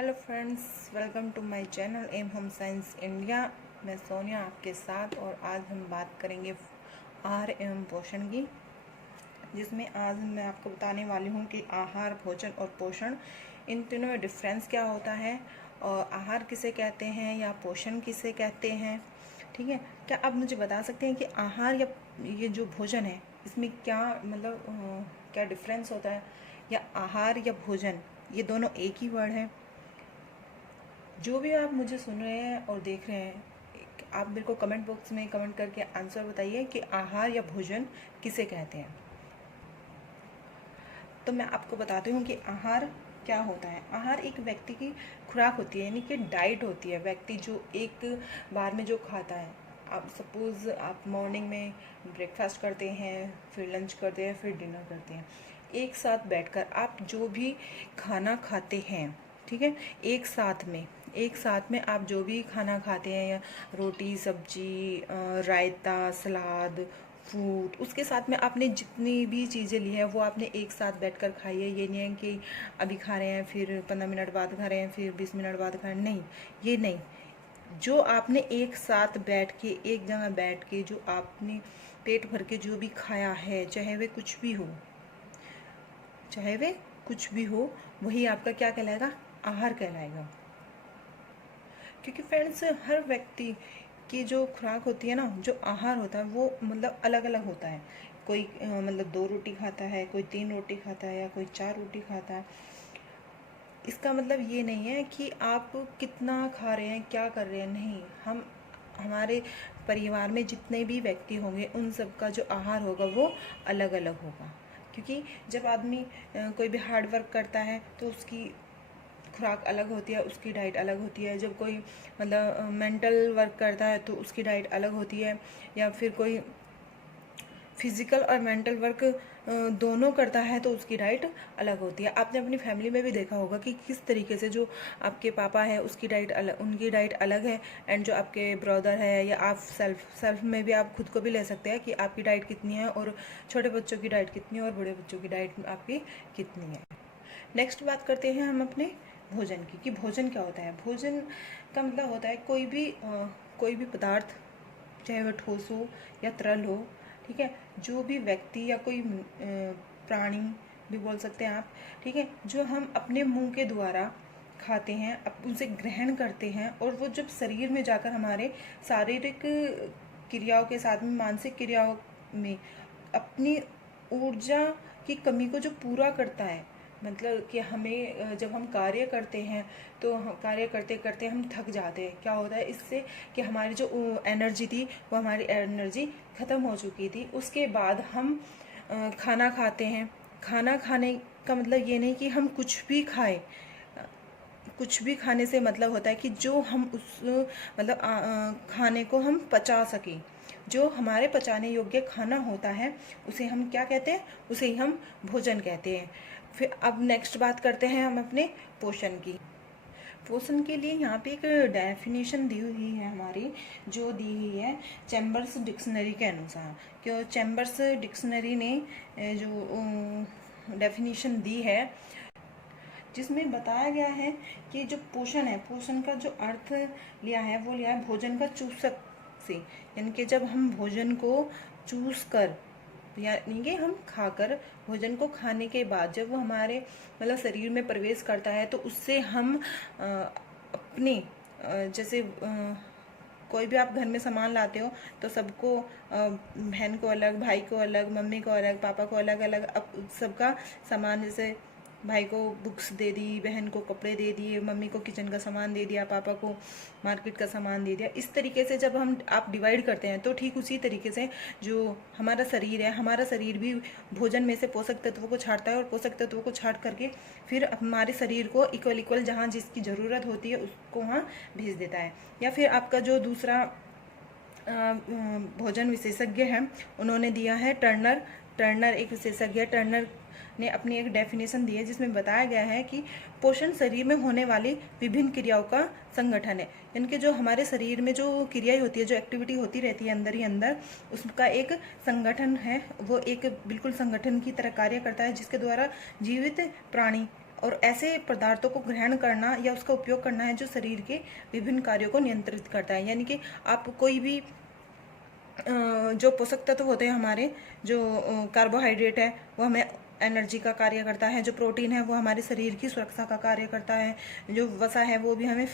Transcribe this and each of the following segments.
Hello friends, welcome to my channel M home science India. मैं सोनिया आपके साथ, और आज हम बात करेंगे आहार एवं पोषण की, जिसमें आज मैं आपको बताने वाली हूँ कि आहार, भोजन और पोषण, इन तीनों में डिफरेंस क्या होता है, और आहार किसे कहते हैं या पोषण किसे कहते हैं। ठीक है, क्या आप मुझे बता सकते हैं कि आहार या ये जो भोजन है, इसमें क्या मतलब क्या डिफरेंस होता है, या आहार या भोजन ये दोनों एक ही वर्ड है? जो भी आप मुझे सुन रहे हैं और देख रहे हैं, आप मेरे को कमेंट बॉक्स में कमेंट करके आंसर बताइए कि आहार या भोजन किसे कहते हैं। तो मैं आपको बताती हूँ कि आहार क्या होता है। आहार एक व्यक्ति की खुराक होती है, यानी कि डाइट होती है। व्यक्ति जो एक बार में जो खाता है, आप सपोज़ आप मॉर्निंग में ब्रेकफास्ट करते हैं, फिर लंच करते हैं, फिर डिनर करते हैं, एक साथ बैठकर आप जो भी खाना खाते हैं, ठीक है, एक साथ में आप जो भी खाना खाते हैं, या रोटी, सब्जी, रायता, सलाद, फ्रूट, उसके साथ में आपने जितनी भी चीज़ें ली है वो आपने एक साथ बैठकर खाई है। ये नहीं है कि अभी खा रहे हैं, फिर 15 मिनट बाद खा रहे हैं, फिर 20 मिनट बाद खा रहे हैं, नहीं, ये नहीं। जो आपने एक साथ बैठ के, एक जगह बैठ के, जो आपने पेट भर के जो भी खाया है, चाहे वे कुछ भी हो, चाहे वे कुछ भी हो, वही आपका क्या कहलाएगा? आहार कहलाएगा। क्योंकि फ्रेंड्स, हर व्यक्ति की जो खुराक होती है ना, जो आहार होता है, वो मतलब अलग अलग होता है। कोई मतलब 2 रोटी खाता है, कोई 3 रोटी खाता है, या कोई 4 रोटी खाता है। इसका मतलब ये नहीं है कि आप कितना खा रहे हैं, क्या कर रहे हैं, नहीं। हमारे परिवार में जितने भी व्यक्ति होंगे, उन सब का जो आहार होगा वो अलग अलग होगा। क्योंकि जब आदमी कोई भी हार्ड वर्क करता है तो उसकी खुराक अलग होती है, उसकी डाइट अलग होती है। जब कोई मतलब मेंटल वर्क करता है तो उसकी डाइट अलग होती है। या फिर कोई फिजिकल और मेंटल वर्क दोनों करता है तो उसकी डाइट अलग होती है। आपने अपनी फैमिली में भी देखा होगा कि किस तरीके से जो आपके पापा है उसकी डाइट अलग, उनकी डाइट अलग है, एंड जो आपके ब्रदर है, या आप सेल्फ में भी आप खुद को भी ले सकते हैं कि आपकी डाइट कितनी है, और छोटे बच्चों की डाइट कितनी है, और बड़े बच्चों की डाइट आपकी कितनी है। नेक्स्ट बात करते हैं हम अपने भोजन की, कि भोजन क्या होता है। भोजन का मतलब होता है कोई भी पदार्थ, चाहे वह ठोस हो या तरल हो, ठीक है, जो भी व्यक्ति या कोई प्राणी भी बोल सकते हैं आप, ठीक है, जो हम अपने मुंह के द्वारा खाते हैं, उनसे ग्रहण करते हैं, और वो जब शरीर में जाकर हमारे शारीरिक क्रियाओं के साथ में मानसिक क्रियाओं में अपनी ऊर्जा की कमी को जो पूरा करता है। मतलब कि हमें जब हम कार्य करते हैं तो कार्य करते करते हम थक जाते हैं। क्या होता है इससे? कि हमारी जो एनर्जी थी, वो हमारी एनर्जी ख़त्म हो चुकी थी। उसके बाद हम खाना खाते हैं। खाना खाने का मतलब ये नहीं कि हम कुछ भी खाएं। कुछ भी खाने से मतलब होता है कि जो हम उस मतलब खाने को हम पचा सकें। जो हमारे पचाने योग्य खाना होता है उसे हम क्या कहते हैं? उसे ही हम भोजन कहते हैं। फिर अब नेक्स्ट बात करते हैं हम अपने पोषण की। पोषण के लिए यहाँ पे एक डेफिनेशन दी हुई है हमारी, जो दी हुई है चैम्बर्स डिक्शनरी के अनुसार। क्यों? चैम्बर्स डिक्शनरी ने जो डेफिनेशन दी है, जिसमें बताया गया है कि जो पोषण है, पोषण का जो अर्थ लिया है वो लिया है भोजन का चूसक से। यानी कि जब हम भोजन को चूस कर, यानी कि हम खाकर, भोजन को खाने के बाद जब वो हमारे मतलब शरीर में प्रवेश करता है, तो उससे हम अपने जैसे कोई भी आप घर में सामान लाते हो तो सबको बहन को अलग, भाई को अलग, मम्मी को अलग, पापा को अलग अलग, अब सबका सामान, जैसे भाई को बुक्स दे दी, बहन को कपड़े दे दिए, मम्मी को किचन का सामान दे दिया, पापा को मार्केट का सामान दे दिया। इस तरीके से जब आप डिवाइड करते हैं, तो ठीक उसी तरीके से जो हमारा शरीर है, हमारा शरीर भी भोजन में से पोषक तत्वों को छांटता है, और पोषक तत्वों को छांट करके फिर हमारे शरीर को इक्वल जहाँ जिसकी ज़रूरत होती है उसको वहाँ भेज देता है। या फिर आपका जो दूसरा भोजन विशेषज्ञ है, उन्होंने दिया है टर्नर एक विशेषज्ञ, टर्नर ने अपनी एक डेफिनेशन दी है, जिसमें बताया गया है कि पोषण शरीर में होने वाली विभिन्न क्रियाओं का संगठन है। यानी कि जो हमारे शरीर में जो क्रियाएं होती है, जो एक्टिविटी होती रहती है अंदर ही अंदर, उसका एक संगठन है। वो एक बिल्कुल संगठन की तरह कार्य करता है, जिसके द्वारा जीवित प्राणी और ऐसे पदार्थों को ग्रहण करना या उसका उपयोग करना है जो शरीर के विभिन्न कार्यों को नियंत्रित करता है। यानी कि आप कोई भी जो पोषक तत्व होते हैं हमारे, जो कार्बोहाइड्रेट है वो हमें एनर्जी का कार्य करता है, जो प्रोटीन है वो हमारे शरीर की सुरक्षा का कार्य करता है, जो वसा है वो भी हमें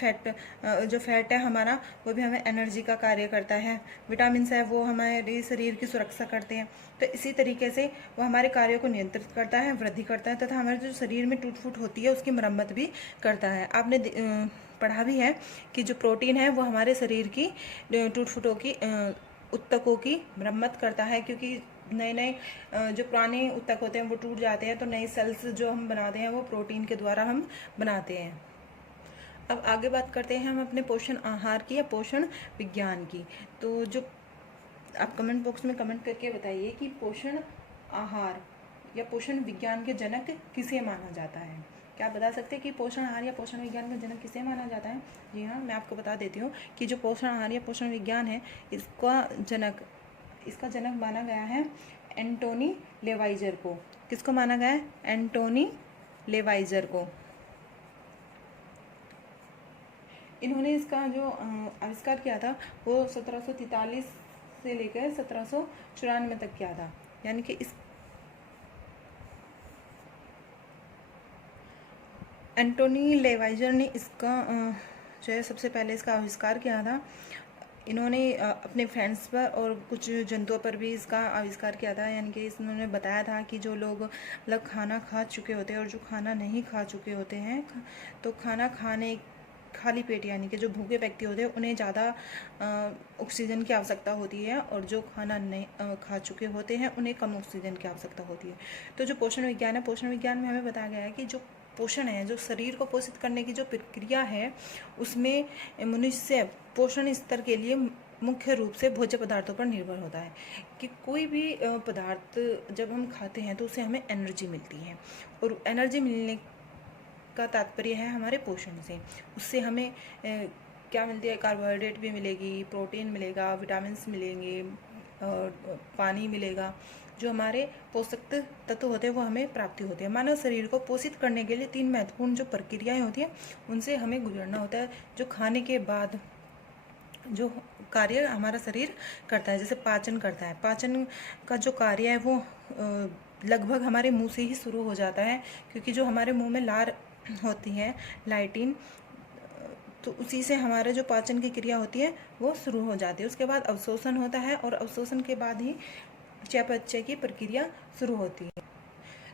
जो फैट है हमारा वो भी हमें एनर्जी का कार्य करता है, विटामिन है वो हमारे शरीर की सुरक्षा करते हैं। तो इसी तरीके से वो हमारे कार्यों को नियंत्रित करता है, वृद्धि करता है तथा हमारे जो शरीर में टूट फूट होती है उसकी मरम्मत भी करता है। आपने पढ़ा भी है कि जो प्रोटीन है वो हमारे शरीर की टूट फूटों की उत्तकों की मरम्मत करता है, क्योंकि नए नए जो पुराने उत्तक होते हैं वो टूट जाते हैं, तो नए सेल्स जो हम बनाते हैं वो प्रोटीन के द्वारा हम बनाते हैं। अब आगे बात करते हैं हम अपने पोषण आहार की या पोषण विज्ञान की। तो जो आप कमेंट बॉक्स में कमेंट करके बताइए कि पोषण आहार या पोषण विज्ञान के जनक किसे माना जाता है। क्या आप बता सकते हैं कि पोषण आहार या पोषण विज्ञान का जनक किसे माना जाता है? जी हाँ, मैं आपको बता देती हूँ कि जो पोषण आहार या पोषण विज्ञान है इसका जनक माना गया है एंटोनी लेवाइजर को। किसको माना गया है? एंटोनी लेवाइजर को। इन्होंने इसका जो आविष्कार किया था वो 1743 से लेकर 1794 तक किया था। यानी कि इस एंटोनी लेवाइजर ने इसका जो है सबसे पहले इसका आविष्कार किया था। इन्होंने अपने फ्रेंड्स पर और कुछ जंतुओं पर भी इसका आविष्कार किया था। यानी कि इन्होंने बताया था कि जो लोग मतलब खाना खा चुके होते हैं और जो खाना नहीं खा चुके होते हैं, तो खाना खाने खाली पेट यानी कि जो भूखे व्यक्ति होते हैं उन्हें ज़्यादा ऑक्सीजन की आवश्यकता होती है, और जो खाना नहीं खा चुके होते हैं उन्हें कम ऑक्सीजन की आवश्यकता होती है। तो जो पोषण विज्ञान है, पोषण विज्ञान में हमें बताया गया है कि जो पोषण है, जो शरीर को पोषित करने की जो प्रक्रिया है, उसमें मनुष्य पोषण स्तर के लिए मुख्य रूप से भोज्य पदार्थों पर निर्भर होता है। कि कोई भी पदार्थ जब हम खाते हैं तो उससे हमें एनर्जी मिलती है, और एनर्जी मिलने का तात्पर्य है हमारे पोषण से। उससे हमें क्या मिलती है? कार्बोहाइड्रेट भी मिलेगी, प्रोटीन मिलेगा, विटामिन्स मिलेंगे और पानी मिलेगा। जो हमारे पोषक तत्व होते हैं वो हमें प्राप्ति होती है। मानव शरीर को पोषित करने के लिए 3 महत्वपूर्ण जो प्रक्रियाएं होती हैं उनसे हमें गुजरना होता है। जो खाने के बाद जो कार्य हमारा शरीर करता है, जैसे पाचन करता है, पाचन का जो कार्य है वो लगभग हमारे मुंह से ही शुरू हो जाता है, क्योंकि जो हमारे मुंह में लार होती है, लाइटिन, तो उसी से हमारे जो पाचन की क्रिया होती है वो शुरू हो जाती है। उसके बाद अवशोषण होता है, और अवशोषण के बाद ही चयापचय की प्रक्रिया शुरू होती है।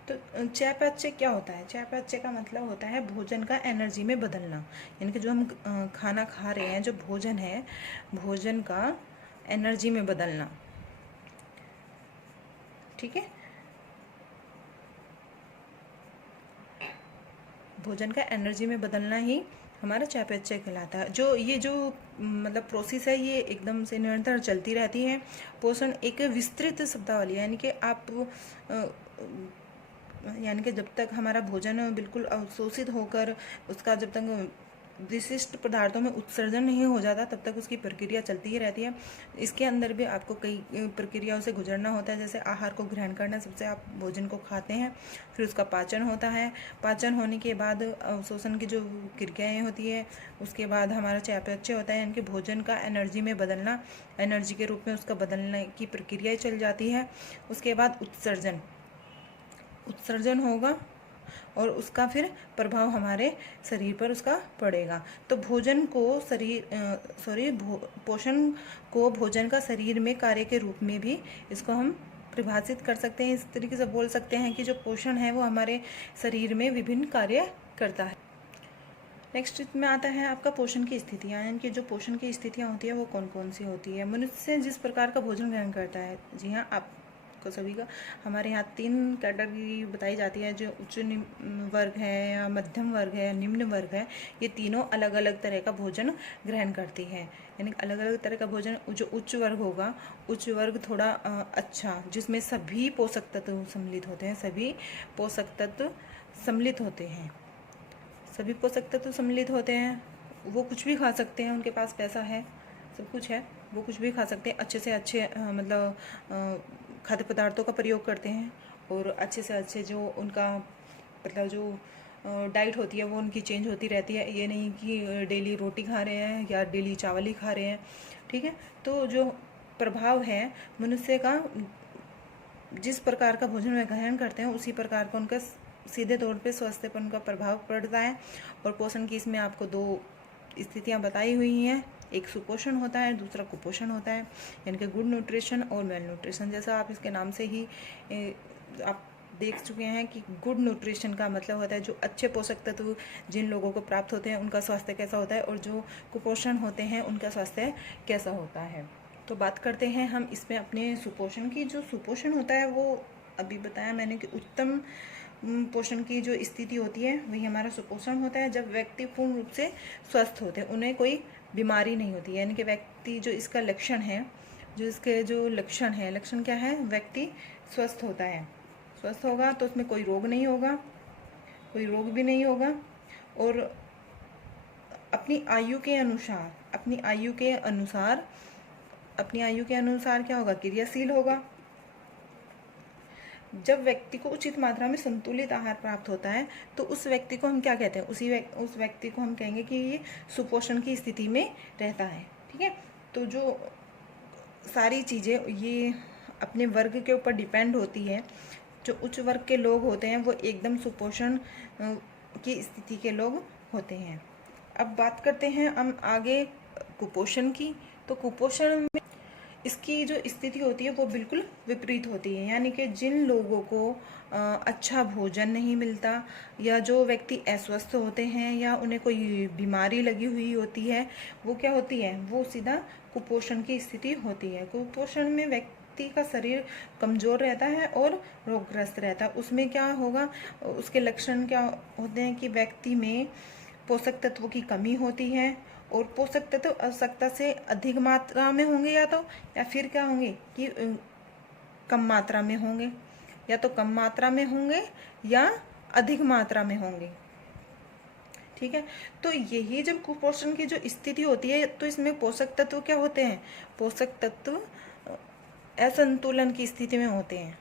तो चयापचय क्या होता है? चयापचय का मतलब होता है भोजन का एनर्जी में बदलना। यानी कि जो हम खाना खा रहे हैं, जो भोजन है, भोजन का एनर्जी में बदलना। ठीक है, भोजन का एनर्जी में बदलना ही हमारा चयापचय कहलाता है। जो मतलब प्रोसेस है ये एकदम से निरंतर चलती रहती है। पोषण एक विस्तृत शब्दावली है, यानी कि आप यानी कि जब तक हमारा भोजन बिल्कुल अवशोषित होकर उसका जब तक विशिष्ट पदार्थों में उत्सर्जन नहीं हो जाता तब तक उसकी प्रक्रिया चलती ही रहती है। इसके अंदर भी आपको कई प्रक्रियाओं से गुजरना होता है। जैसे आहार को ग्रहण करना, सबसे आप भोजन को खाते हैं, फिर उसका पाचन होता है, पाचन होने के बाद अवशोषण की जो क्रियाएँ होती है, उसके बाद हमारा चयापचय होता है, यानी कि भोजन का एनर्जी में बदलना, एनर्जी के रूप में उसका बदलने की प्रक्रिया चल जाती है। उसके बाद उत्सर्जन होगा और उसका फिर प्रभाव हमारे शरीर पर उसका पड़ेगा। तो पोषण को भोजन का शरीर में कार्य के रूप में भी इसको हम परिभाषित कर सकते हैं। इस तरीके से बोल सकते हैं कि जो पोषण है वो हमारे शरीर में विभिन्न कार्य करता है। नेक्स्ट में आता है आपका पोषण की स्थितियाँ, यानी कि जो पोषण की स्थितियाँ होती है वो कौन कौन सी होती है। मनुष्य जिस प्रकार का भोजन ग्रहण करता है, जी हाँ, आपको सभी का हमारे यहाँ 3 कैटेगरी बताई जाती है। जो उच्च वर्ग है या मध्यम वर्ग है या निम्न वर्ग है, ये तीनों अलग अलग तरह का भोजन ग्रहण करती है। यानी अलग अलग तरह का भोजन। जो उच्च वर्ग होगा, उच्च वर्ग थोड़ा अच्छा, जिसमें सभी पोषक तत्व सम्मिलित होते हैं, सभी पोषक तत्व सम्मिलित होते हैं, सभी पोषक तत्व सम्मिलित होते हैं। वो कुछ भी खा सकते हैं, उनके पास पैसा है, सब कुछ है, वो कुछ भी खा सकते हैं। अच्छे से अच्छे मतलब खाद्य पदार्थों का प्रयोग करते हैं, और अच्छे से अच्छे जो उनका मतलब जो डाइट होती है वो उनकी चेंज होती रहती है, ये नहीं कि डेली रोटी खा रहे हैं या डेली चावल ही खा रहे हैं। ठीक है, तो जो प्रभाव है मनुष्य का, जिस प्रकार का भोजन वे ग्रहण करते हैं उसी प्रकार का उनका सीधे तौर पे स्वास्थ्य पर उनका प्रभाव पड़ता है। और पोषण की इसमें आपको दो स्थितियां बताई हुई हैं, एक सुपोषण होता है, दूसरा कुपोषण होता है, यानी कि गुड न्यूट्रिशन और मेल न्यूट्रिशन। जैसा आप इसके नाम से ही आप देख चुके हैं कि गुड न्यूट्रिशन का मतलब होता है जो अच्छे पोषक तत्व जिन लोगों को प्राप्त होते हैं उनका स्वास्थ्य कैसा होता है, और जो कुपोषण होते हैं उनका स्वास्थ्य कैसा होता है। तो बात करते हैं हम इसमें अपने सुपोषण की। जो सुपोषण होता है वो अभी बताया मैंने कि उत्तम पोषण की जो स्थिति होती है वही हमारा सुपोषण होता है, जब व्यक्ति पूर्ण रूप से स्वस्थ होते हैं, उन्हें कोई बीमारी नहीं होती, यानी कि व्यक्ति जो इसका लक्षण है, जो इसके जो लक्षण है, लक्षण क्या है, व्यक्ति स्वस्थ होता है, स्वस्थ होगा तो उसमें कोई रोग नहीं होगा, कोई रोग भी नहीं होगा, और अपनी आयु के अनुसार, अपनी आयु के अनुसार, अपनी आयु के अनुसार क्या होगा, क्रियाशील होगा। जब व्यक्ति को उचित मात्रा में संतुलित आहार प्राप्त होता है तो उस व्यक्ति को हम क्या कहते हैं, उस व्यक्ति को हम कहेंगे कि ये सुपोषण की स्थिति में रहता है। ठीक है, तो जो सारी चीज़ें ये अपने वर्ग के ऊपर डिपेंड होती है। जो उच्च वर्ग के लोग होते हैं वो एकदम सुपोषण की स्थिति के लोग होते हैं। अब बात करते हैं हम आगे कुपोषण की। तो कुपोषण में इसकी जो स्थिति होती है वो बिल्कुल विपरीत होती है, यानी कि जिन लोगों को अच्छा भोजन नहीं मिलता, या जो व्यक्ति अस्वस्थ होते हैं, या उन्हें कोई बीमारी लगी हुई होती है, वो क्या होती है, वो सीधा कुपोषण की स्थिति होती है। कुपोषण में व्यक्ति का शरीर कमज़ोर रहता है और रोगग्रस्त रहता है। उसमें क्या होगा, उसके लक्षण क्या होते हैं कि व्यक्ति में पोषक तत्वों की कमी होती है, और पोषक तत्व आवश्यकता से अधिक मात्रा में होंगे, या फिर क्या होंगे कि कम मात्रा में होंगे, या तो कम मात्रा में होंगे या अधिक मात्रा में होंगे। ठीक है, तो यही जब कुपोषण की जो स्थिति होती है तो इसमें पोषक तत्व क्या होते हैं, पोषक तत्व असंतुलन की स्थिति में होते हैं,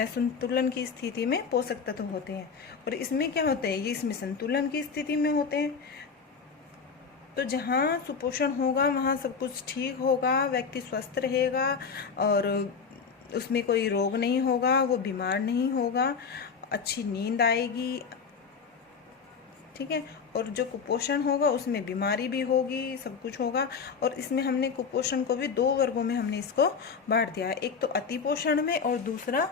असंतुलन की स्थिति में पोषक तत्व होते हैं। और इसमें क्या होते हैं, ये इसमें संतुलन की स्थिति में होते हैं। तो जहाँ सुपोषण होगा वहाँ सब कुछ ठीक होगा, व्यक्ति स्वस्थ रहेगा और उसमें कोई रोग नहीं होगा, वो बीमार नहीं होगा, अच्छी नींद आएगी। ठीक है, और जो कुपोषण होगा उसमें बीमारी भी होगी, सब कुछ होगा। और इसमें हमने कुपोषण को भी दो वर्गों में हमने इसको बांट दिया है, एक तो अति पोषण में और दूसरा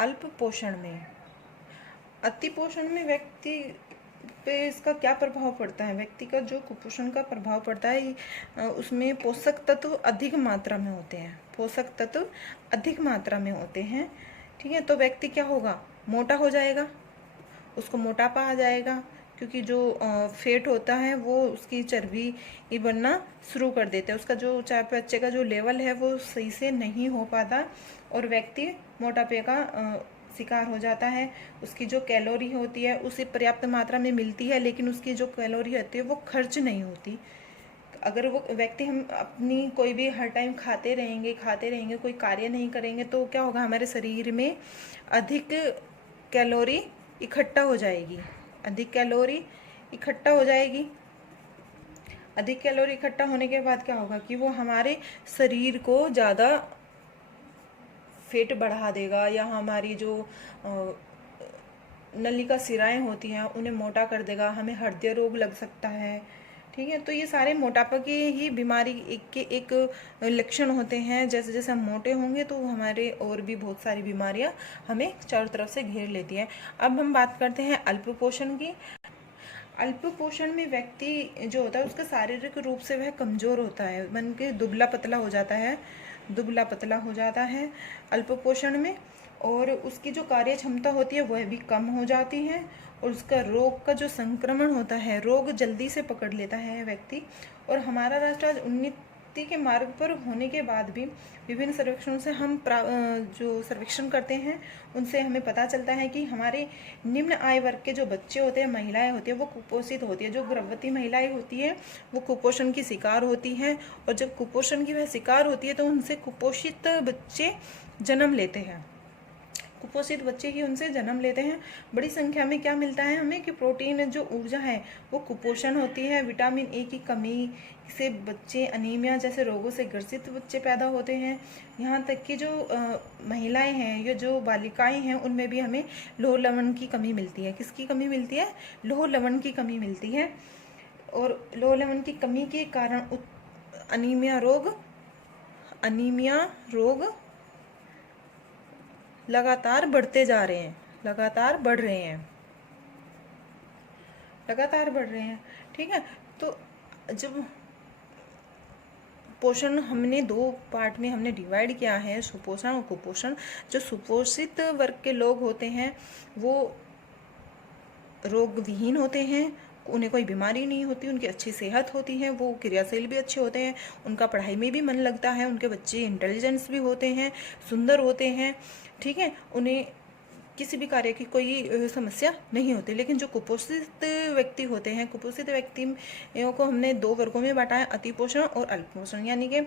अल्प पोषण में। अति पोषण में व्यक्ति पे इसका क्या प्रभाव पड़ता है, व्यक्ति का जो कुपोषण का प्रभाव पड़ता है उसमें पोषक तत्व अधिक मात्रा में होते हैं, पोषक तत्व अधिक मात्रा में होते हैं। ठीक है, तो व्यक्ति क्या होगा, मोटा हो जाएगा, उसको मोटापा आ जाएगा, क्योंकि जो फैट होता है वो उसकी चर्बी बनना शुरू कर देते हैं, उसका जो चयापचय का जो लेवल है वो सही से नहीं हो पाता और व्यक्ति मोटापे का शिकार हो जाता है। उसकी जो कैलोरी होती है उसे पर्याप्त मात्रा में मिलती है, लेकिन उसकी जो कैलोरी होती है वो खर्च नहीं होती। अगर वो व्यक्ति, हम अपनी कोई भी हर टाइम खाते रहेंगे, कोई कार्य नहीं करेंगे तो क्या होगा, हमारे शरीर में अधिक कैलोरी इकट्ठा हो जाएगी, अधिक कैलोरी इकट्ठा हो जाएगी। अधिक कैलोरी इकट्ठा होने के बाद क्या होगा कि वो हमारे शरीर को ज़्यादा फैट बढ़ा देगा, या हमारी जो नलिका शिराएं होती हैं उन्हें मोटा कर देगा, हमें हृदय रोग लग सकता है। ठीक है, तो ये सारे मोटापा की ही बीमारी के एक लक्षण होते हैं। जैसे जैसे हम मोटे होंगे तो हमारे और भी बहुत सारी बीमारियां हमें चारों तरफ से घेर लेती हैं। अब हम बात करते हैं अल्प पोषण की। अल्प पोषण में व्यक्ति जो होता है उसका शारीरिक रूप से वह कमज़ोर होता है, मन के दुबला पतला हो जाता है, दुबला पतला हो जाता है अल्प पोषण में, और उसकी जो कार्य क्षमता होती है वह भी कम हो जाती है, और उसका रोग का जो संक्रमण होता है, रोग जल्दी से पकड़ लेता है व्यक्ति। और हमारा राष्ट्र आज उन्नति के मार्ग पर होने के बाद भी विभिन्न सर्वेक्षणों से हम जो सर्वेक्षण करते हैं उनसे हमें पता चलता है कि हमारे निम्न आय वर्ग के जो बच्चे होते हैं, महिलाएं होती हैं, वो कुपोषित होती है। जो गर्भवती महिलाएं होती हैं वो कुपोषण की शिकार होती हैं, और जब कुपोषण की वह शिकार होती है तो उनसे कुपोषित बच्चे जन्म लेते हैं। कुपोषित बच्चे ही उनसे जन्म लेते हैं। बड़ी संख्या में क्या मिलता है हमें कि प्रोटीन जो ऊर्जा है वो कुपोषण होती है, विटामिन ए की कमी से बच्चे अनीमिया जैसे रोगों से ग्रसित बच्चे पैदा होते हैं। यहाँ तक कि जो महिलाएं हैं या जो बालिकाएं हैं उनमें भी हमें लौह लवण की कमी मिलती है। किसकी कमी मिलती है? लौह लवण की कमी मिलती है। और लौह लवण की कमी के कारण अनीमिया रोग लगातार बढ़ते जा रहे हैं, लगातार बढ़ रहे हैं। ठीक है, तो जब पोषण हमने 2 पार्ट में हमने डिवाइड किया है, सुपोषण और कुपोषण। जो सुपोषित वर्ग के लोग होते हैं वो रोग विहीन होते हैं, उन्हें कोई बीमारी नहीं होती, उनकी अच्छी सेहत होती है, वो क्रियाशील भी अच्छे होते हैं, उनका पढ़ाई में भी मन लगता है, उनके बच्चे इंटेलिजेंस भी होते हैं, सुंदर होते हैं। ठीक है, उन्हें किसी भी कार्य की कोई समस्या नहीं होती। लेकिन जो कुपोषित व्यक्ति होते हैं, कुपोषित व्यक्तियों को हमने 2 वर्गों में बांटा है, अतिपोषण और अल्पपोषण। यानी कि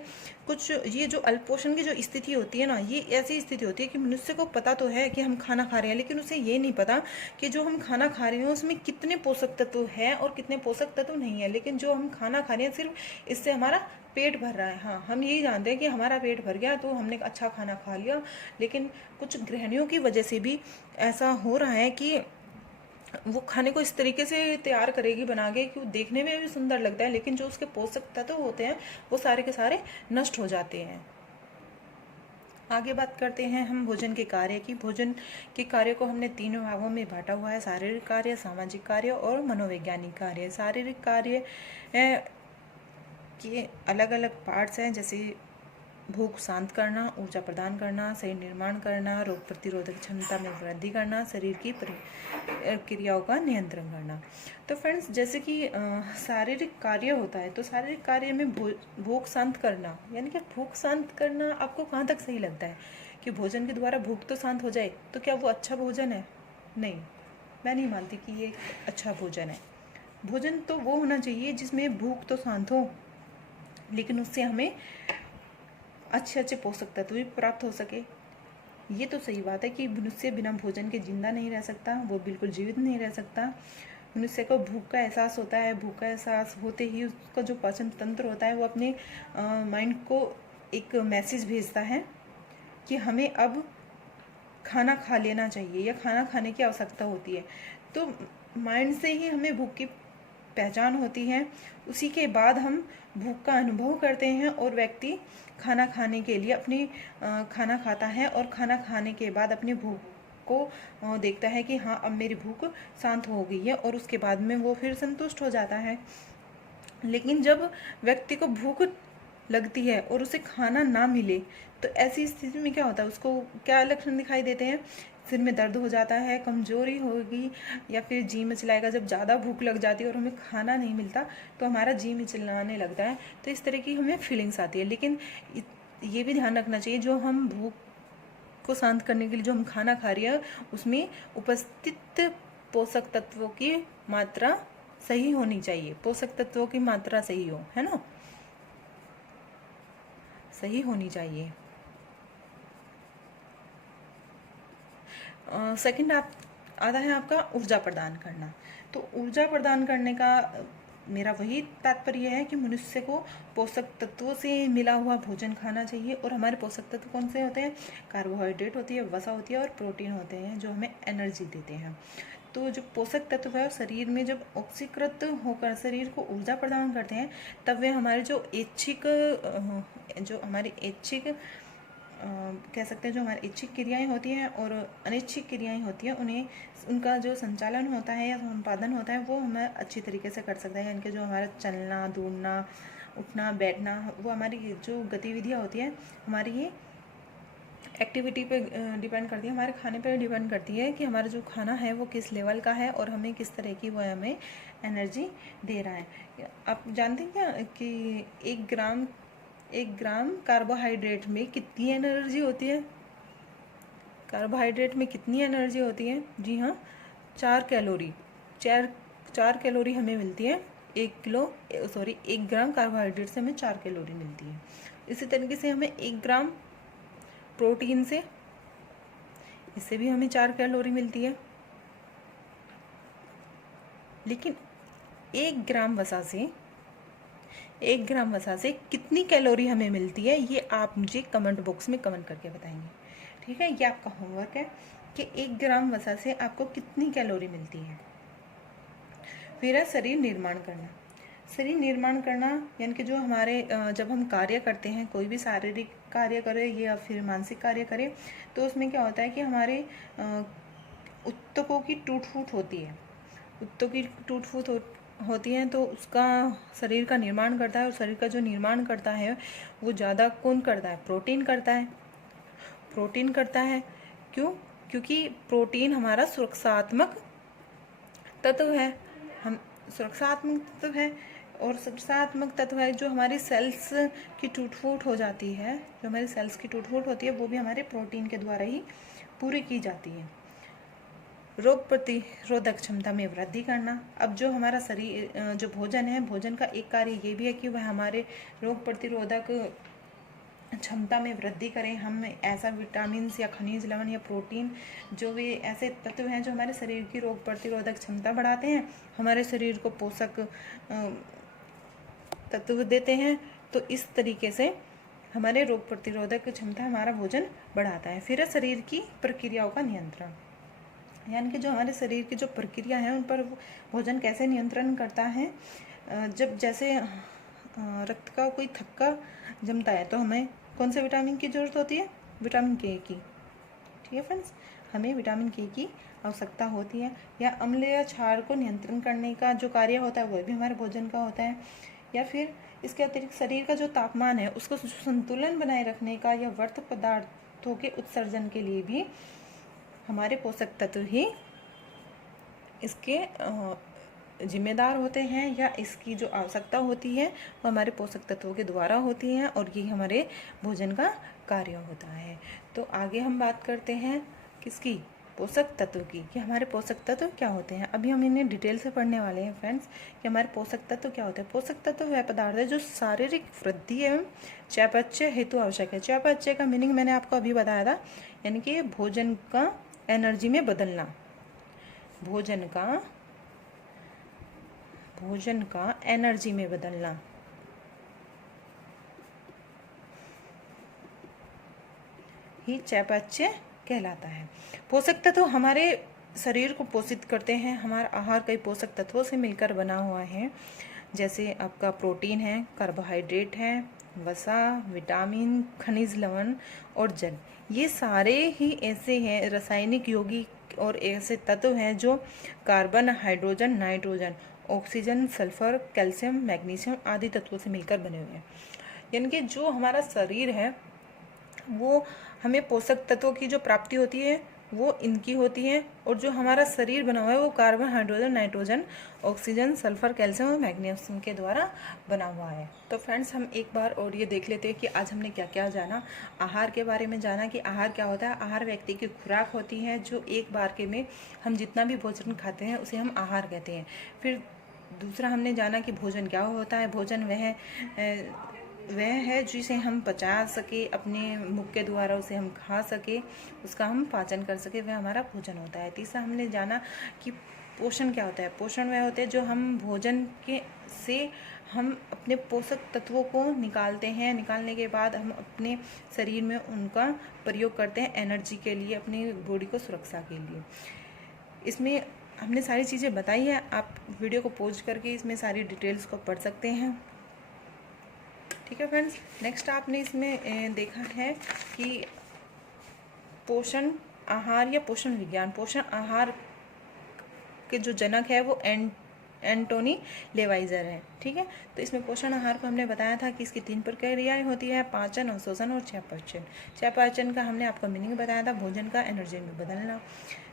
कुछ ये जो अल्पपोषण की जो स्थिति होती है ना, ये ऐसी स्थिति होती है कि मनुष्य को पता तो है कि हम खाना खा रहे हैं, लेकिन उसे ये नहीं पता कि जो हम खाना खा रहे हैं उसमें कितने पोषक तत्व है और कितने पोषक तत्व नहीं है। लेकिन जो हम खाना खा रहे हैं सिर्फ इससे हमारा पेट भर रहा है। हाँ, हम यही जानते हैं कि हमारा पेट भर गया तो हमने अच्छा खाना खा लिया। लेकिन कुछ गृहिणियों की वजह से भी ऐसा हो रहा है कि वो खाने को इस तरीके से तैयार करेगी बना के कि वो देखने में भी सुंदर लगता है, लेकिन जो उसके पोषक तत्व होते हैं वो सारे के सारे नष्ट हो जाते हैं। आगे बात करते हैं हम भोजन के कार्य की। भोजन के कार्य को हमने 3 भागों में बांटा हुआ है, शारीरिक कार्य, सामाजिक कार्य और मनोवैज्ञानिक कार्य। शारीरिक कार्य के अलग अलग पार्ट्स हैं, जैसे भूख शांत करना, ऊर्जा प्रदान करना, शरीर निर्माण करना, रोग प्रतिरोधक क्षमता में वृद्धि करना, शरीर की क्रियाओं का नियंत्रण करना। तो फ्रेंड्स, जैसे कि शारीरिक कार्य होता है, तो शारीरिक कार्य में भूख शांत करना, यानी कि भूख शांत करना आपको कहाँ तक सही लगता है कि भोजन के द्वारा भूख तो शांत हो जाए, तो क्या वो अच्छा भोजन है? नहीं, मैं नहीं मानती कि ये अच्छा भोजन है। भोजन तो वो होना चाहिए जिसमें भूख तो शांत हो, लेकिन उससे हमें अच्छे पोषक तत्व भी प्राप्त हो सके। ये तो सही बात है कि मनुष्य बिना भोजन के जिंदा नहीं रह सकता, वो बिल्कुल जीवित नहीं रह सकता। मनुष्य को भूख का एहसास होता है, भूख का एहसास होते ही उसका जो पाचन तंत्र होता है वो अपने माइंड को एक मैसेज भेजता है कि हमें अब खाना खा लेना चाहिए या खाना खाने की आवश्यकता होती है। तो माइंड से ही हमें भूख की पहचान होती है, उसी के बाद हम भूख का अनुभव करते हैं और व्यक्ति खाना खाने के लिए अपनी खाना खाता है और खाना खाने के बाद अपनी भूख को देखता है कि हाँ, अब मेरी भूख शांत हो गई है, और उसके बाद में वो फिर संतुष्ट हो जाता है। लेकिन जब व्यक्ति को भूख लगती है और उसे खाना ना मिले, तो ऐसी स्थिति में क्या होता है, उसको क्या लक्षण दिखाई देते हैं? सिर में दर्द हो जाता है, कमजोरी होगी, या फिर जी मिचलाएगा। जब ज़्यादा भूख लग जाती है और हमें खाना नहीं मिलता तो हमारा जी मिचलाने लगता है। तो इस तरह की हमें फीलिंग्स आती है। लेकिन ये भी ध्यान रखना चाहिए, जो हम भूख को शांत करने के लिए जो हम खाना खा रहे हैं उसमें उपस्थित पोषक तत्वों की मात्रा सही होनी चाहिए। पोषक तत्वों की मात्रा सही हो, है ना, सही होनी चाहिए। सेकंड आता है आपका ऊर्जा प्रदान करना। तो ऊर्जा प्रदान करने का मेरा वही तात्पर्य है कि मनुष्य को पोषक तत्वों से मिला हुआ भोजन खाना चाहिए। और हमारे पोषक तत्व कौन से होते हैं? कार्बोहाइड्रेट होती है, वसा होती है और प्रोटीन होते हैं, जो हमें एनर्जी देते हैं। तो जो पोषक तत्व है शरीर में जब ऑक्सीकृत होकर शरीर को ऊर्जा प्रदान करते हैं, तब वे हमारे जो ऐच्छिक कह सकते हैं, जो हमारी इच्छिक क्रियाएं होती हैं और अनिच्छिक क्रियाएं होती हैं, उन्हें उनका जो संचालन होता है या संपादन होता है वो हमें अच्छी तरीके से कर सकता है। यानी कि जो हमारा चलना, दौड़ना, उठना, बैठना, वो हमारी जो गतिविधियां होती हैं हमारी ये एक्टिविटी पे डिपेंड करती है, हमारे खाने पे डिपेंड करती है कि हमारा जो खाना है वो किस लेवल का है और हमें किस तरह की वह हमें एनर्जी दे रहा है। आप जानते हैं क्या कि 1 ग्राम कार्बोहाइड्रेट में कितनी एनर्जी होती है? कार्बोहाइड्रेट में कितनी एनर्जी होती है? जी हाँ, 4 कैलोरी। 4 कैलोरी हमें मिलती है। 1 ग्राम कार्बोहाइड्रेट से हमें 4 कैलोरी मिलती है। इसी तरीके से हमें 1 ग्राम प्रोटीन से इससे भी हमें 4 कैलोरी मिलती है। लेकिन 1 ग्राम वसा से कितनी कैलोरी हमें मिलती है, ये आप मुझे कमेंट बॉक्स में कमेंट करके बताएंगे। ठीक है, ये आपका होमवर्क है कि 1 ग्राम वसा से आपको कितनी कैलोरी मिलती है। फिर है शरीर निर्माण करना। शरीर निर्माण करना यानी कि जो हमारे जब हम कार्य करते हैं, कोई भी शारीरिक कार्य करें या फिर मानसिक कार्य करें, तो उसमें क्या होता है कि हमारे ऊतकों की टूट फूट होती है। ऊतकों की टूट फूट होती है तो उसका शरीर का निर्माण करता है। और शरीर का जो निर्माण करता है वो ज़्यादा कौन करता है? प्रोटीन करता है। प्रोटीन करता है। क्यों? क्योंकि प्रोटीन हमारा सुरक्षात्मक तत्व है। हम सुरक्षात्मक तत्व है, और सुरक्षात्मक तत्व है जो हमारी सेल्स की टूट फूट हो जाती है। जो हमारी सेल्स की टूट फूट होती है वो भी हमारे प्रोटीन के द्वारा ही पूरी की जाती है। रोग प्रतिरोधक क्षमता में वृद्धि करना। अब जो हमारा शरीर जो भोजन है, भोजन का एक कार्य ये भी है कि वह हमारे रोग प्रतिरोधक क्षमता में वृद्धि करें। हम ऐसा विटामिन या खनिज लवण या प्रोटीन, जो भी ऐसे तत्व हैं जो हमारे शरीर की रोग प्रतिरोधक क्षमता बढ़ाते हैं, हमारे शरीर को पोषक तत्व देते हैं। तो इस तरीके से हमारे रोग प्रतिरोधक क्षमता हमारा भोजन बढ़ाता है। फिर शरीर की प्रक्रियाओं का नियंत्रण, यानी कि जो हमारे शरीर की जो प्रक्रिया है उन पर भोजन कैसे नियंत्रण करता है। जब जैसे रक्त का कोई थक्का जमता है तो हमें कौन से विटामिन की ज़रूरत होती है? विटामिन के की। ठीक है फ्रेंड्स, हमें विटामिन के की आवश्यकता होती है। या अम्ल या क्षार को नियंत्रण करने का जो कार्य होता है वह भी हमारे भोजन का होता है। या फिर इसके अतिरिक्त शरीर का जो तापमान है उसको संतुलन बनाए रखने का या व्यर्थ पदार्थों के उत्सर्जन के लिए भी हमारे पोषक तत्व ही इसके जिम्मेदार होते हैं, या इसकी जो आवश्यकता होती है वो हमारे पोषक तत्वों के द्वारा होती है, और ये हमारे भोजन का कार्य होता है। तो आगे हम बात करते हैं किसकी? पोषक तत्व की, कि हमारे पोषक तत्व क्या होते हैं। अभी हम इन्हें डिटेल से पढ़ने वाले हैं फ्रेंड्स कि हमारे पोषक तत्व क्या होते हैं। पोषक तत्व वह पदार्थ है जो शारीरिक वृद्धि एवं चयापचय हेतु आवश्यक है। चयापचय का मीनिंग मैंने आपको अभी बताया था, यानी कि भोजन का एनर्जी में बदलना। भोजन का एनर्जी में बदलना ही चयापचय कहलाता है। पोषक तत्व हमारे शरीर को पोषित करते हैं। हमारा आहार कई पोषक तत्वों से मिलकर बना हुआ है, जैसे आपका प्रोटीन है, कार्बोहाइड्रेट है, वसा, विटामिन, खनिज लवण और जल। ये सारे ही ऐसे हैं रासायनिक यौगिक और ऐसे तत्व हैं जो carbon, hydrogen, nitrogen, oxygen, sulphur, calcium, magnesium आदि तत्वों से मिलकर बने हुए हैं। यानी कि जो हमारा शरीर है वो हमें पोषक तत्वों की जो प्राप्ति होती है वो इनकी होती है, और जो हमारा शरीर बना हुआ है वो carbon, hydrogen, nitrogen, oxygen, sulphur, calcium और मैग्नीशियम के द्वारा बना हुआ है। तो फ्रेंड्स, हम एक बार और ये देख लेते हैं कि आज हमने क्या क्या जाना। आहार के बारे में जाना कि आहार क्या होता है। आहार व्यक्ति की खुराक होती है जो एक बार के में हम जितना भी भोजन खाते हैं उसे हम आहार कहते हैं। फिर दूसरा हमने जाना कि भोजन क्या होता है। भोजन वह है जिसे हम पचा सके, अपने मुख के द्वारा उसे हम खा सके, उसका हम पाचन कर सके, वह हमारा भोजन होता है। तीसरा हमने जाना कि पोषण क्या होता है। पोषण वह होते हैं जो हम भोजन के से हम अपने पोषक तत्वों को निकालते हैं। निकालने के बाद हम अपने शरीर में उनका प्रयोग करते हैं एनर्जी के लिए, अपनी बॉडी को सुरक्षा के लिए। इसमें हमने सारी चीज़ें बताई है। आप वीडियो को पॉज करके इसमें सारी डिटेल्स को पढ़ सकते हैं। ठीक है फ्रेंड्स, नेक्स्ट आपने इसमें देखा है कि पोषण आहार या पोषण विज्ञान। पोषण आहार के जो जनक है वो एंटोनी लेवाइजर है। ठीक है, तो इसमें पोषण आहार को हमने बताया था कि इसकी 3 प्रक्रियाएं होती है, पाचन, अवशोषण और चयापचय। चयापचय का हमने आपको मीनिंग बताया था, भोजन का एनर्जी में बदलना।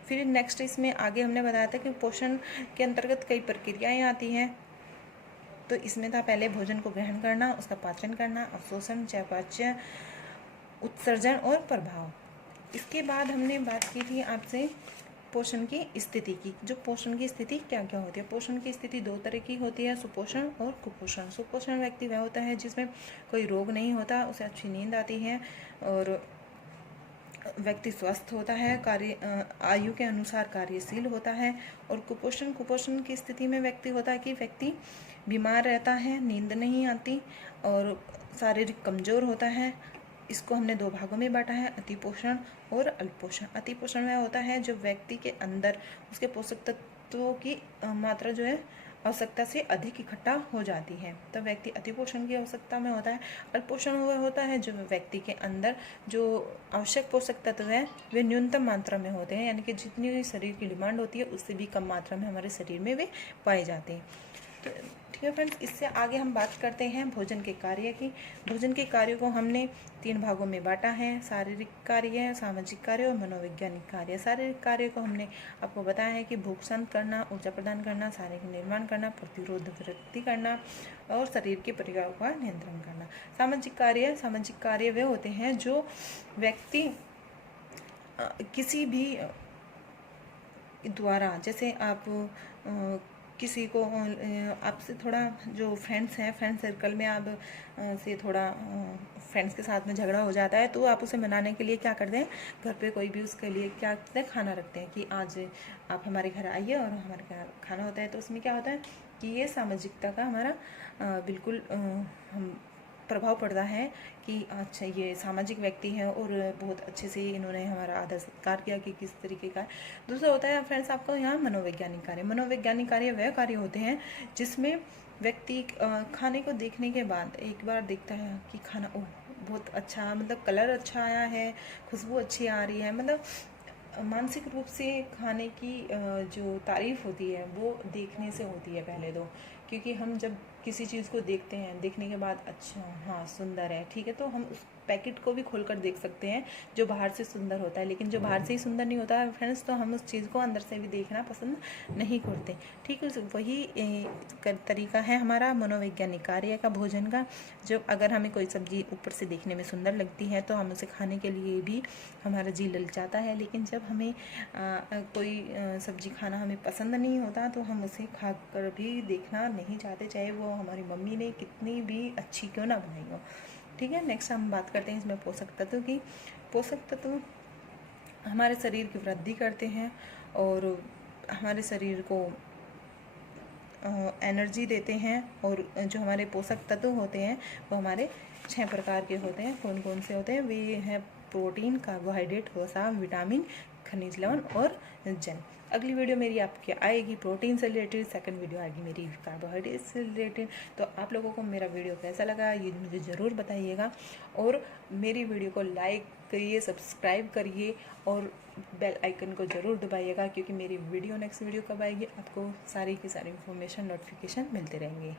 फिर नेक्स्ट इसमें आगे हमने बताया था कि पोषण के अंतर्गत कई प्रक्रियाएं आती हैं। तो इसमें था पहले भोजन को ग्रहण करना, उसका पाचन करना, अवशोषण, चयापचय, उत्सर्जन और प्रभाव। इसके बाद हमने बात की थी आपसे पोषण की स्थिति की। जो पोषण की स्थिति क्या क्या होती है। पोषण की स्थिति 2 तरह की होती है, सुपोषण और कुपोषण। सुपोषण व्यक्ति वह होता है जिसमें कोई रोग नहीं होता, उसे अच्छी नींद आती है और व्यक्ति स्वस्थ होता है, आयु के अनुसार कार्यशील होता है। और कुपोषण की स्थिति में व्यक्ति होता है कि व्यक्ति बीमार रहता है, नींद नहीं आती और शारीरिक कमजोर होता है। इसको हमने 2 भागों में बांटा है, अतिपोषण और अल्पपोषण। अतिपोषण में होता है जो व्यक्ति के अंदर उसके पोषक तत्वों की मात्रा जो है आवश्यकता से अधिक इकट्ठा हो जाती है, तो व्यक्ति अतिपोषण की आवश्यकता में होता है। अल्पपोषण वह होता है जो व्यक्ति के अंदर जो आवश्यक पोषक तत्व है वे न्यूनतम मात्रा में होते हैं, यानी कि जितनी शरीर की डिमांड होती है उससे भी कम मात्रा में हमारे शरीर में वे पाए जाते हैं। तो ठीक है फ्रेंड्स, इससे आगे हम बात करते हैं भोजन के कार्य की। भोजन के कार्यों को हमने 3 भागों में बांटा है, शारीरिक कार्य, सामाजिक कार्य और मनोवैज्ञानिक कार्य। शारीरिक कार्य को हमने आपको बताया है कि भूख शांत करना, ऊर्जा प्रदान करना, शारीरिक निर्माण करना, प्रतिरोध वृद्धि करना और शरीर की प्रक्रियाओं का नियंत्रण करना। सामाजिक कार्य वे होते हैं जो व्यक्ति किसी भी द्वारा, जैसे आप किसी को आपसे थोड़ा जो फ्रेंड्स हैं, फ्रेंड सर्कल में आप से थोड़ा फ्रेंड्स के साथ में झगड़ा हो जाता है, तो आप उसे मनाने के लिए क्या करते हैं, घर पे कोई भी उसके लिए क्या करते हैं, खाना रखते हैं कि आज आप हमारे घर आइए और हमारे घर खाना होता है। तो उसमें क्या होता है कि ये सामाजिकता का हमारा बिल्कुल हम प्रभाव पड़ता है कि अच्छा ये सामाजिक व्यक्ति है और बहुत अच्छे से इन्होंने हमारा आदर सत्कार किया कि किस तरीके का। दूसरा होता है फ्रेंड्स आपको यहाँ मनोवैज्ञानिक कार्य। मनोवैज्ञानिक कार्य वह कार्य होते हैं जिसमें व्यक्ति खाने को देखने के बाद एक बार देखता है कि खाना ओह बहुत अच्छा, मतलब कलर अच्छा आया है, खुशबू अच्छी आ रही है, मतलब मानसिक रूप से खाने की जो तारीफ होती है वो देखने से होती है पहले तो, क्योंकि हम जब किसी चीज़ को देखते हैं, देखने के बाद अच्छा हाँ सुंदर है, ठीक है, तो हम उस पैकेट को भी खोलकर देख सकते हैं जो बाहर से सुंदर होता है। लेकिन जो बाहर से ही सुंदर नहीं होता है फ्रेंड्स, तो हम उस चीज़ को अंदर से भी देखना पसंद नहीं करते। ठीक है, वही तरीका है हमारा मनोवैज्ञानिक कार्य का भोजन का। जब अगर हमें कोई सब्जी ऊपर से देखने में सुंदर लगती है तो हम उसे खाने के लिए भी हमारा जी ललचाता है, लेकिन जब हमें कोई सब्जी खाना हमें पसंद नहीं होता तो हम उसे खा कर भी देखना नहीं चाहते, चाहे वो हमारी मम्मी ने कितनी भी अच्छी क्यों ना बनाई हो। ठीक है, नेक्स्ट हम बात करते हैं इसमें पोषक तत्व की। पोषक तत्व हमारे शरीर की वृद्धि करते हैं और हमारे शरीर को एनर्जी देते हैं। और जो हमारे पोषक तत्व होते हैं वो हमारे 6 प्रकार के होते हैं। कौन कौन से होते हैं वे हैं प्रोटीन, कार्बोहाइड्रेट, वसा, विटामिन, खनिज लवण और जल। अगली वीडियो मेरी आपकी आएगी प्रोटीन से रिलेटेड, सेकंड वीडियो आएगी मेरी कार्बोहाइड्रेट से रिलेटेड। तो आप लोगों को मेरा वीडियो कैसा लगा ये मुझे ज़रूर बताइएगा और मेरी वीडियो को लाइक करिए, सब्सक्राइब करिए और बेल आइकन को ज़रूर दबाइएगा, क्योंकि मेरी वीडियो नेक्स्ट वीडियो कब आएगी आपको सारी की सारी इन्फॉर्मेशन नोटिफिकेशन मिलते रहेंगे।